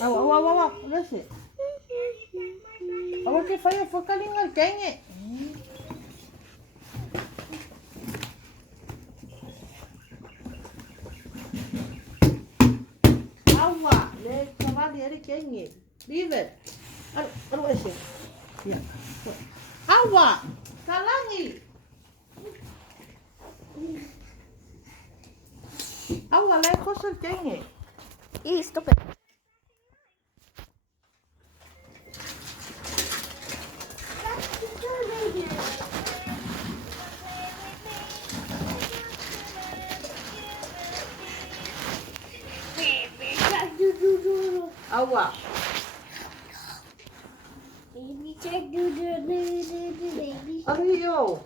Awa. Lesi. Awa ke fai whakalinga kenge. Awa, le kawali eri kenge. Leave it. Aru ese. Yeah. Awa, kalangi. Awa, le kosa kenge. Stop it. Awa. Baby shark, do baby. Aru yo.